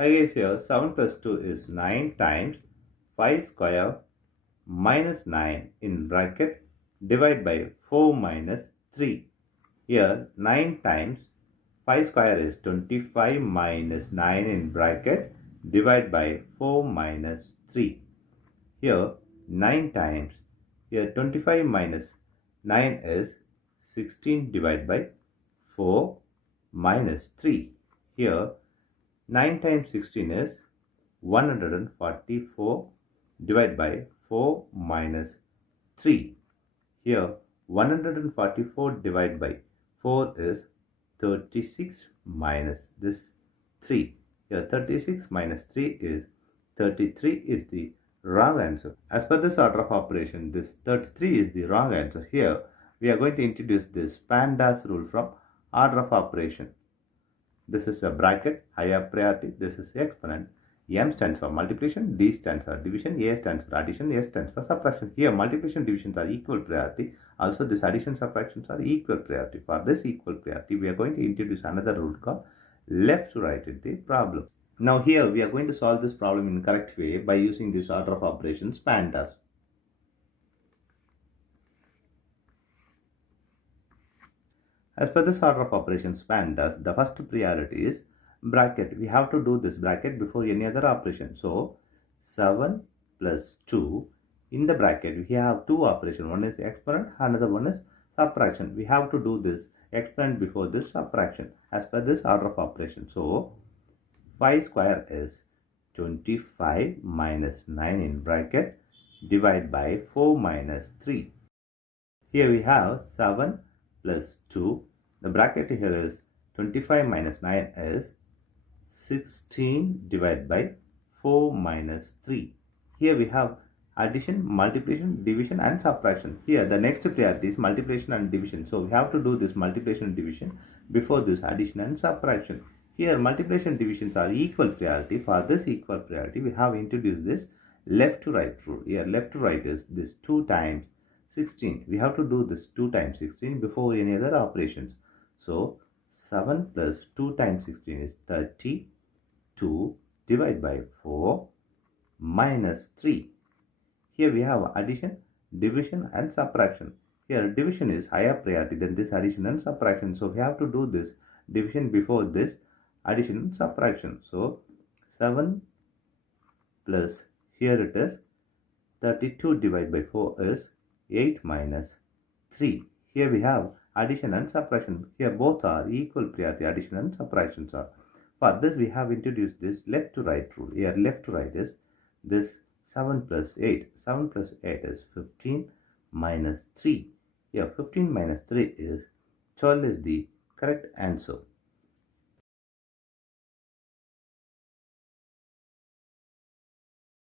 Hi guys, here 7 plus 2 is 9 times 5 square minus 9 in bracket divide by 4 minus 3. Here 9 times 5 square is 25 minus 9 in bracket divide by 4 minus 3. Here 9 times, here 25 minus 9 is 16 divided by 4 minus 3. Here 9 times 16 is 144 divided by 4 minus 3. Here 144 divided by 4 is 36 minus this 3. Here 36 minus 3 is 33 is the wrong answer. As per this order of operation, this 33 is the wrong answer. Here we are going to introduce this PEMDAS rule from order of operation. This is a bracket, higher priority. This is exponent. M stands for multiplication, D stands for division, A stands for addition, S stands for subtraction. Here multiplication divisions are equal priority. Also this addition subtractions are equal priority. For this equal priority, we are going to introduce another rule called left to right in the problem. Now here we are going to solve this problem in correct way by using this order of operations PEMDAS. As per this order of operations PEMDAS, the first priority is bracket. We have to do this bracket before any other operation. So 7 plus 2 in the bracket we have two operations. One is exponent, another one is subtraction. We have to do this exponent before this subtraction as per this order of operation. So 5 square is 25 minus 9 in bracket divided by 4 minus 3. Here we have 7 plus 2. The bracket here is 25 minus 9 is 16 divided by 4 minus 3. Here we have addition, multiplication, division and subtraction. Here the next priority is multiplication and division. So we have to do this multiplication and division before this addition and subtraction. Here multiplication and divisions are equal priority. For this equal priority we have introduced this left to right rule. Here left to right is this 2 times 16. We have to do this 2 times 16 before any other operations. So 7 plus 2 times 16 is 32 divided by 4 minus 3. Here we have addition, division and subtraction. Here division is higher priority than this addition and subtraction. So we have to do this division before this addition and subtraction. So 7 plus here it is 32 divided by 4 is 8 minus 3. Here we have addition and subtraction. Here both are equal priority, addition and subtractions are. For this we have introduced this left to right rule. Here left to right is this 7 plus 8. 7 plus 8 is 15 minus 3. Here 15 minus 3 is 12 is the correct answer.